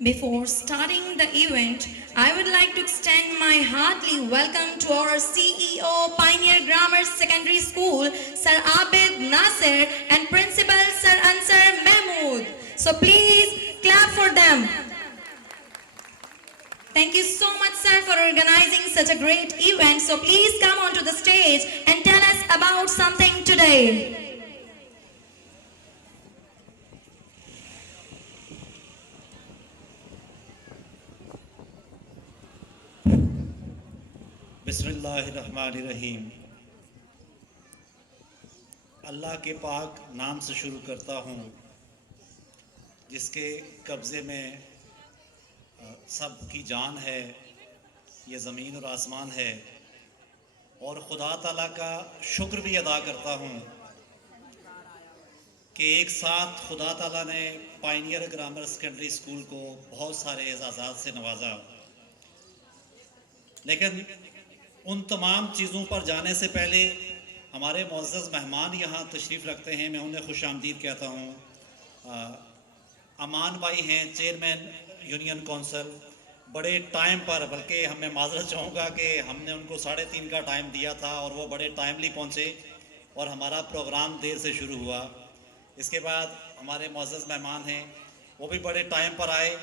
Before starting the event, I would like to extend my hearty welcome to our CEO, Pioneer Grammar Secondary School, Sir Abid Nasir, and Principal Sir Ansar Mahmood. So please clap for them. Thank you so much, sir, for organizing such a great event. So please come onto the stage and tell us about something today. बिस्मिल्लाहिर्रहमानिर्रहीम। अल्लाह के पाक नाम से शुरू करता हूँ जिसके कब्ज़े में सब की जान है, ये ज़मीन और आसमान है। और खुदा ताला का शुक्र भी अदा करता हूँ कि एक साथ खुदा ताला ने पायनियर ग्रामर सेकेंडरी स्कूल को बहुत सारे एजाज़ात से नवाजा। लेकिन उन तमाम चीज़ों पर जाने से पहले हमारे मुअज़्ज़ज़ मेहमान यहाँ तशरीफ़ रखते हैं, मैं उन्हें खुश आमदीद कहता हूँ। अमान भाई हैं चेयरमैन यूनियन कौंसिल, बड़े टाइम पर, बल्कि मैं माज़रत चाहूँगा कि हमने उनको 3:30 का टाइम दिया था और वो बड़े टाइमली पहुँचे और हमारा प्रोग्राम देर से शुरू हुआ। इसके बाद हमारे मुअज़्ज़ज़ मेहमान हैं, वो भी बड़े टाइम पर आए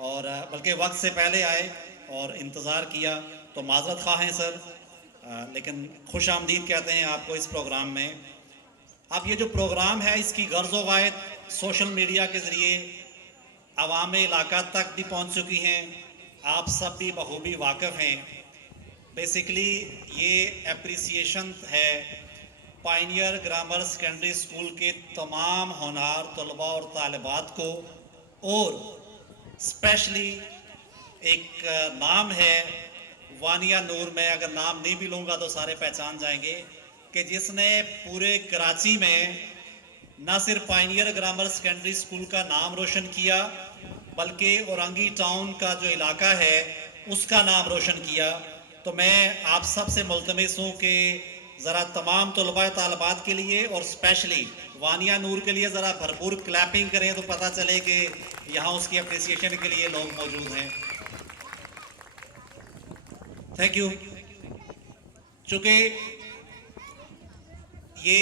और बल्कि वक्त से पहले आए और इंतज़ार किया, तो माज़रत ख़्वाह हैं सर, लेकिन खुश आमदीद कहते हैं आपको इस प्रोग्राम में। अब ये जो प्रोग्राम है इसकी गर्ज़ व गायत सोशल मीडिया के ज़रिए अवाम इलाका तक भी पहुँच चुकी हैं, आप सब भी बखूबी वाकिफ़ हैं। बेसिकली ये एप्रिसिएशन है पायनियर ग्रामर सेकेंडरी स्कूल के तमाम होनहार तलबा और तालिबात को, और स्पेशली एक नाम है वानिया नूर, मैं अगर नाम नहीं भी लूँगा तो सारे पहचान जाएंगे, कि जिसने पूरे कराची में न सिर्फ पायनियर ग्रामर सेकेंडरी स्कूल का नाम रोशन किया बल्कि औरंगी टाउन का जो इलाका है उसका नाम रोशन किया। तो मैं आप सब से मुल्तमिस हूँ कि ज़रा तमाम तलबा तालिबात के लिए और स्पेशली वानिया नूर के लिए ज़रा भरपूर क्लैपिंग करें तो पता चले कि यहाँ उसकी अप्रिसिएशन के लिए लोग मौजूद हैं। Thank you. चूँकि ये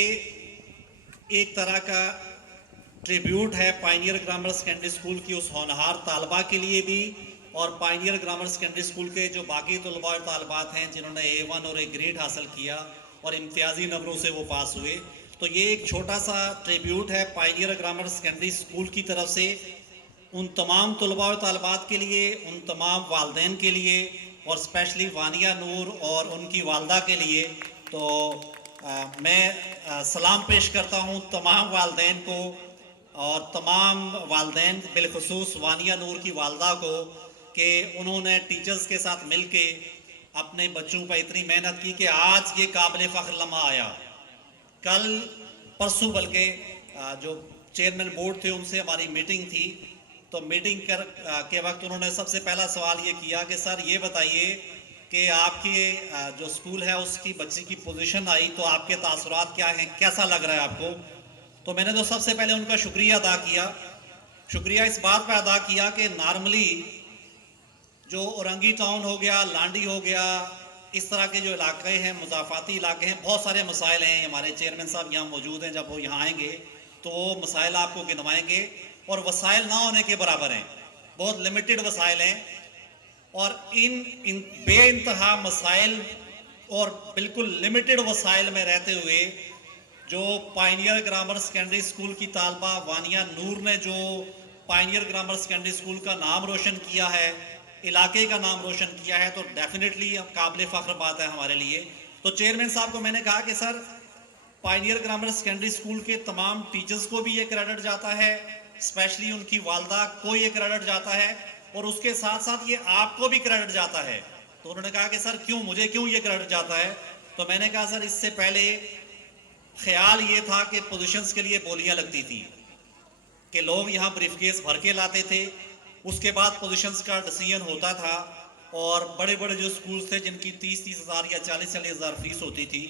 एक तरह का ट्रिब्यूट है पायनियर ग्रामर सेकेंडरी स्कूल की उस होनहार तालबा के लिए भी, और पायनियर ग्रामर सेकेंडरी स्कूल के जो बाकी तलबा और तालबात हैं जिन्होंने A1 और A ग्रेड हासिल किया और इम्तियाजी नंबरों से वो पास हुए। तो ये एक छोटा सा ट्रिब्यूट है पायनियर ग्रामर सेकेंडरी स्कूल की तरफ से उन तमाम तलबा और तालबात के लिए, उन तमाम वालदैन के लिए और स्पेशली वानिया नूर और उनकी वालदा के लिए। तो मैं सलाम पेश करता हूँ तमाम वालदैन को और तमाम वालदैन बिलखुसूस वानिया नूर की वालदा को कि उन्होंने टीचर्स के साथ मिल के अपने बच्चों पर इतनी मेहनत की कि आज ये काबिल फ़ख्र लम्हा आया। कल परसों बल्कि जो चेयरमैन बोर्ड थे उनसे हमारी मीटिंग थी, तो मीटिंग के वक्त उन्होंने सबसे पहला सवाल ये किया कि सर ये बताइए कि आपके जो स्कूल है उसकी बच्ची की पोजीशन आई तो आपके तासुरात क्या हैं, कैसा लग रहा है आपको। तो मैंने तो सबसे पहले उनका शुक्रिया अदा किया। शुक्रिया इस बात पर अदा किया कि नॉर्मली जो औरंगी टाउन हो गया, लांडी हो गया, इस तरह के जो इलाके हैं, मुज़ाफ़ाती इलाके हैं, बहुत सारे मसाइल हैं। हमारे चेयरमैन साहब यहाँ मौजूद हैं, जब वो यहाँ आएंगे तो वो मसाइल आपको गिनवाएंगे और वसाइल ना होने के बराबर हैं, बहुत लिमिटेड वसाइल हैं। और इन बेइंतहा मसाइल और बिल्कुल लिमिटेड वसाइल में रहते हुए जो पायनियर ग्रामर सेकेंडरी स्कूल की तालबा वानिया नूर ने जो पायनियर ग्रामर सेकेंडरी स्कूल का नाम रोशन किया है, इलाके का नाम रोशन किया है, तो डेफिनेटली काबिल फ़ख्र बात है हमारे लिए। तो चेयरमैन साहब को मैंने कहा कि sir Pioneer grammar secondary school के तमाम टीचर्स को भी ये क्रेडिट जाता है, स्पेशली उनकी वालदा को ये क्रेडिट जाता है, और उसके साथ साथ ये आपको भी क्रेडिट जाता है। तो उन्होंने कहा कि सर क्यों, मुझे क्यों ये क्रेडिट जाता है। तो मैंने कहा सर इससे पहले ख्याल ये था कि पोजीशंस के लिए बोलियां लगती थी कि लोग यहाँ ब्रीफकेस भर के लाते थे, उसके बाद पोजीशंस का डिसीजन होता था, और बड़े बड़े जो स्कूल्स थे जिनकी 30-30 हज़ार या 40-40 हज़ार फीस होती थी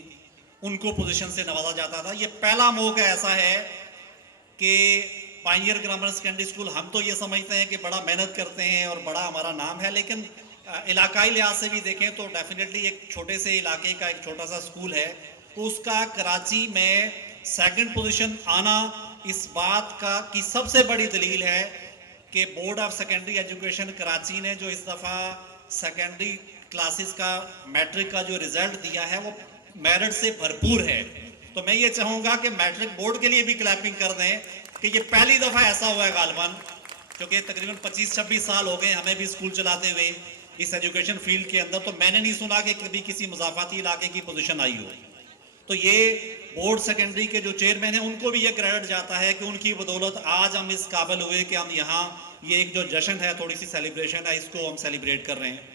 उनको पोजीशन से नवाजा जाता था। ये पहला मौका ऐसा है कि पाइनियर ग्रामर सेकेंडरी स्कूल, हम तो ये समझते हैं कि बड़ा मेहनत करते हैं और बड़ा हमारा नाम है, लेकिन इलाकाई लिहाज से भी देखें तो डेफिनेटली एक छोटे से इलाके का एक छोटा सा स्कूल है, तो उसका कराची में सेकंड पोजीशन आना इस बात का की सबसे बड़ी दलील है कि board of secondary education Karachi ने जो इस दफ़ा सेकेंडरी क्लासेस का मैट्रिक का जो रिजल्ट दिया है वो मेरिट से भरपूर है। तो मैं ये चाहूँगा कि मैट्रिक बोर्ड के लिए भी क्लैपिंग कर दें कि ये पहली दफ़ा ऐसा हुआ है गालबन, क्योंकि तकरीबन 25-26 साल हो गए हमें भी स्कूल चलाते हुए इस एजुकेशन फील्ड के अंदर, तो मैंने नहीं सुना कि कभी किसी मुजाफाती इलाके की पोजीशन आई हो। तो ये बोर्ड सेकेंडरी के जो चेयरमैन हैं उनको भी ये क्रेडिट जाता है कि उनकी बदौलत आज हम इस काबिल हुए कि हम यहाँ ये एक जो जश्न है, थोड़ी सी सेलिब्रेशन है, इसको हम सेलिब्रेट कर रहे हैं।